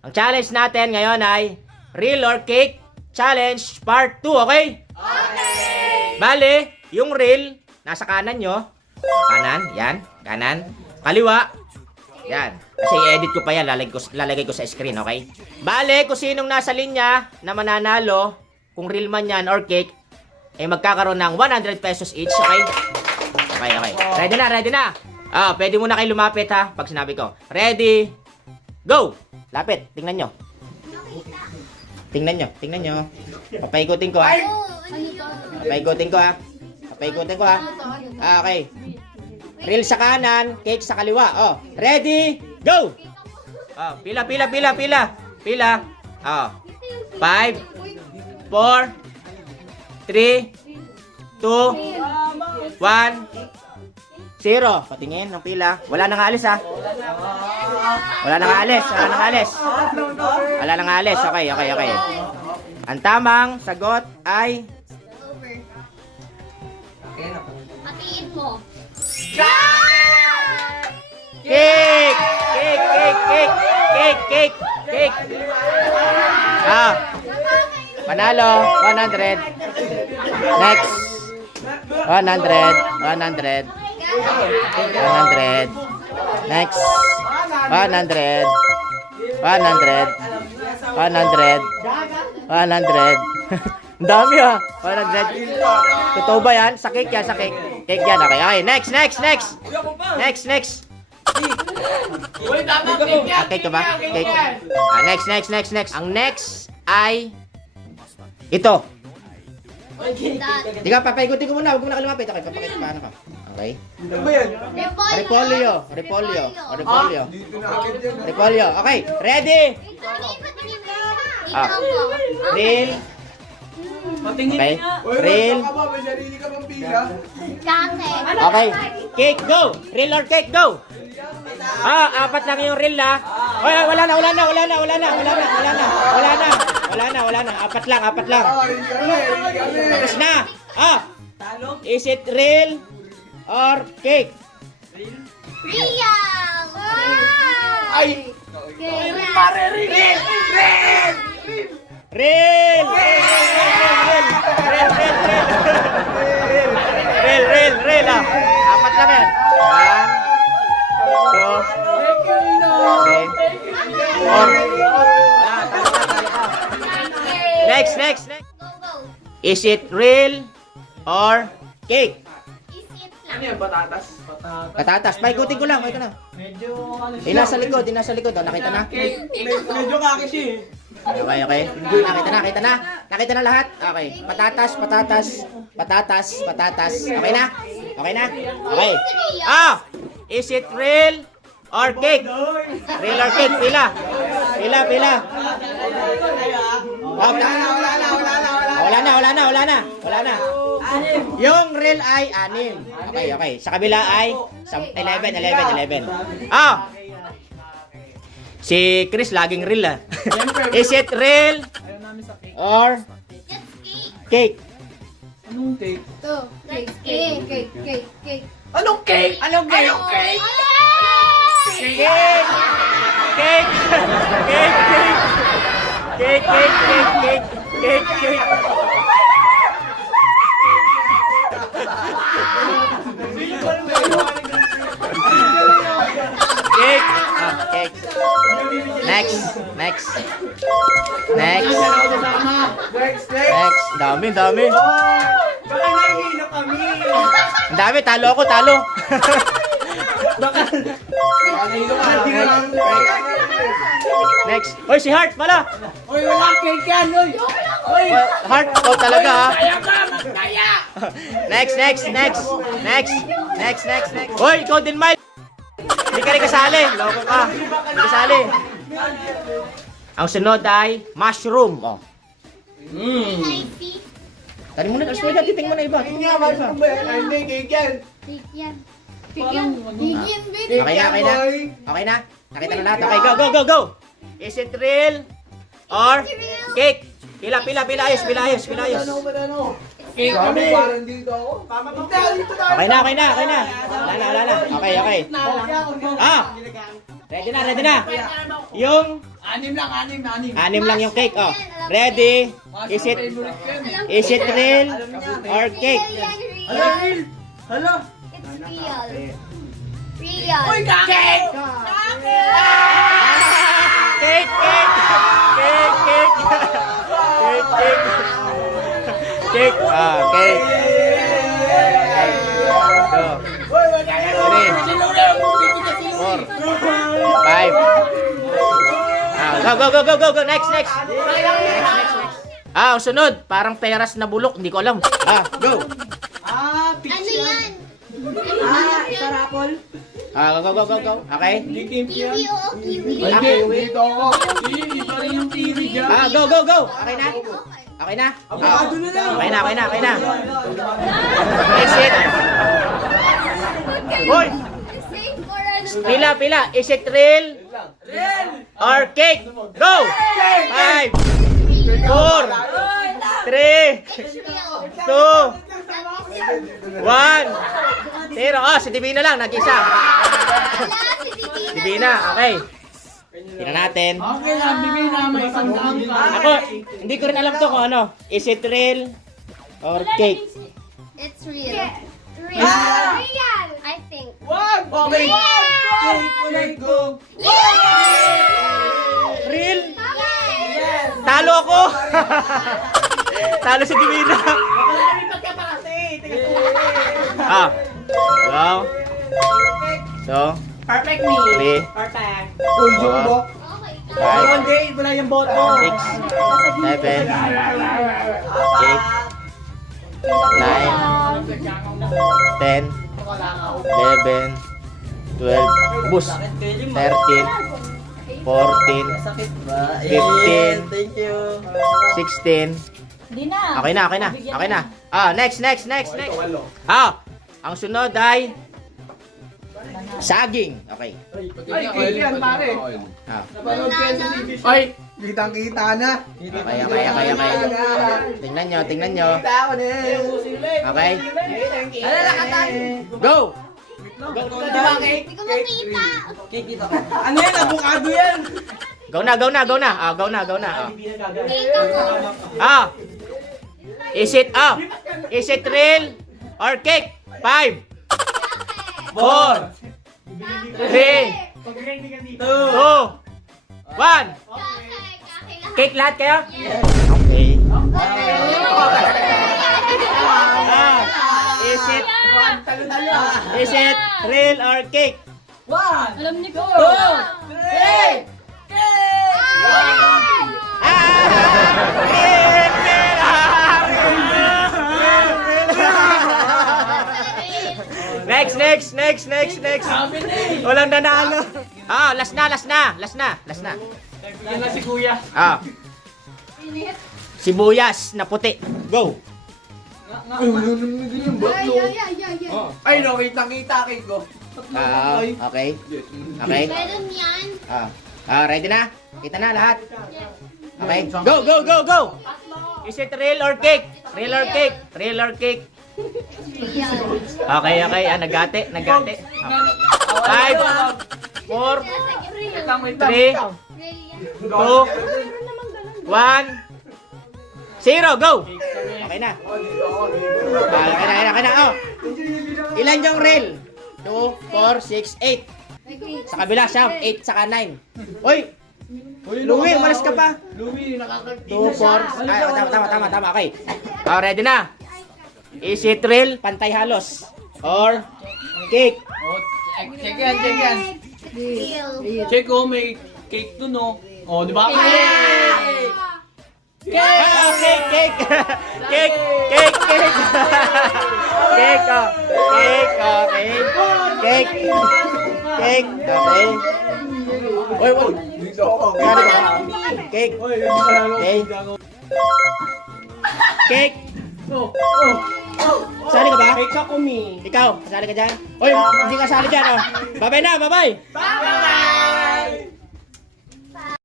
Ang challenge natin ngayon ay real or cake challenge part 2, okay? Okay! Bale, yung real, nasa kanan nyo. Kanan, yan. Kanan. Kaliwa. Yan. Kasi i-edit ko pa yan, lalagay ko sa screen, okay? Bale, kung sinong nasa linya na mananalo, kung real man yan or cake, ay magkakaroon ng 100 pesos each, okay? Okay. Ready na. Pwede muna kayo lumapit ha, pag sinabi ko. Ready, go! Lapit, tingnan nyo. Tingnan nyo. Papaikutin ko ha. Papaikutin ko ha. Okay. Real sa kanan, cake sa kaliwa. Ready, go! Pila. 5, 4, 3, 2, 1, 0. Patingin ng pila. Wala nang alis ha. Wala nang alis. Okay. Ang tamang sagot ay Hatiin mo. Cake. Panalo 100. Next. 100. Next. 100. Ang dami ha. 100. Totoo ba yan? Sa cake yan, Cake yan, okay. Next. Next. Cake ka ba? Cake. Next. Ang next ay ito. Di ka, papaikutin ko muna. Huwag mo na kalumapit. Okay, papakita paano ka. Okay. Ano ba yan? Repolyo. Okay, ready? Real. Okay. Real. Okay. Cake, go. Real or cake, go. Apat lang yung real na. Wala na. Apat lang. Tapos na. Is it real or cake? Real! Ay! Pare, real! Real! Real. Apat lang yan. 1, 2, 3, 4. Next. Go. Is it real or cake? Isip Ano lang. yan, batatas? Patatas. Paikutin ko lang. Ito na. Medyo ano siya. Nasa likod. Nakita na? Medyo kakis siya eh. Okay. Nakita na lahat? Okay. Patatas. Okay na? Okay. Is it real or cake? Real or cake? Pila. Wala na. Yung real ay 6. Okay. Sa kabila ay 11. Si Chris laging real Is it real or cake? Anong cake? Cake. Anong cake? Cake. Cake. Next. Dami. Baka nahihilo kami. Ang dami, talo ako. Nahihilo ka. Next. Hoy, si Heart pala. Uy, walang cake yan, uy. Heart, ikaw talaga ha. Kaya ka, magkaya. Next. Hoy, ikaw din, Mike. Hindi ka rin kasali. Loko ka. Hindi kasali. Ang sunod ay mushroom. Spicy. Tari mo na. Titing mo na iba. Hindi nga, mushroom ba yan? Ay, hindi, cake yan. Cake yan. Baby. Okay na? Nakita na lahat. Okay, go. Is it real or cake? Pila. Ayos. Cake kami. Parang dito ako. Okay na. Wala na. Okay. Ready na, ready na. Yung Anim lang. anim lang yung cake. Oh. Ready? Is it real or cake? Hala, real. Hala. It's real. Real. Uy, cake! Cake, cake! Cake, cake! Cake, cake! Cake! Ah, cake! So, Uy, magkaya mo. Three. Sinuri ang movie kita, sinuri. 4, 5. Ah, go. Next. Ah, ang sunod. Parang peras na bulok. Hindi ko alam. Ah, go. Ano yan? Sarapol. Ah, go. Okay? Kiwi o kiwi? Dito ako. Iba rin yung TV dyan. Ah, go. Okay na? Okay na? Ah, Avocado na lang. okay na. Is it? Hoy! Safe for ano? Pila. Is it real Real. or cake? Go! 5, 4, 3, It's real. 2, 1, 0. Oh, si Divina lang, nag-isa. Wala, si Divina. Divina, okay. Tingnan natin. Okay lang, bigay na may isang daan ka. Ako, hindi ko rin alam to kung ano. Is it real or cake? It's real. Real. Ah! Real. I think. Wag! Okay. Cake, kulay go. Real? Yes. Talo ako! Talo si Divina. Ah. Wow. So, Perfect me. 3, Perfect. Uy, Four. Jumbo. Okay. 5, Day, wala yung boto. 6, 7, 8, 9, 10, 11, 12, bus, 13, 14, 15, Thank you. 16. Okay na. Ah, next. Ah, ang sunod ay saging. Okay. Ay, cake yan, pare. Ah, Napanood ko yan sa TV show. Ay, kitang-kita na. okay. Tingnan nyo. Kita ako na. Okay. Go! Di ba, cake? Hindi ko makita. Ano yan? Avocado yan. Go na. Ah, go na. Ah. Cake ako. Ah. Is it real or cake? 5, 4, 3, 2, 1. Cake lahat kayo? Okay. Ah. Is it real or cake? Alam niyo ko. Hey! Next. Walang nanalo. Ah, last na. Yan na si Kuya. Ah. Sibuyas na puti. Go. Ay, wala naman ganyan. Baklo. Ay, no, kitang-kita cake ko. Ah, okay. Okay. Meron yan. Ah, ready na? Kita na lahat. Okay. Go. Is it real or cake? Real or cake? Real. Okay. Ah, nagate. 5, 4, 3, 2, 1. Real yan. 0, go! Okay na. Okay na. Oh. Ilan yung real? 2, 4, 6, 8. Sa kabila siya, 8 saka 9. Uy! Louie, umalis ka pa. Louie, nakakagtina 2, 4, tama. Okay. Oh, ready na. Is it real? Pantay halos. Or cake? Check yan. Real. Check may cake dun, no? Oh, di ba? Ah, cake! Cake! Cake! Okay. Uy! Dito ako. Cake! Cake! Sali ka ba? Cake ako, me. Ikaw, sali ka dyan? Uy, hindi ka sali dyan, oh. Bye-bye na, bye-bye!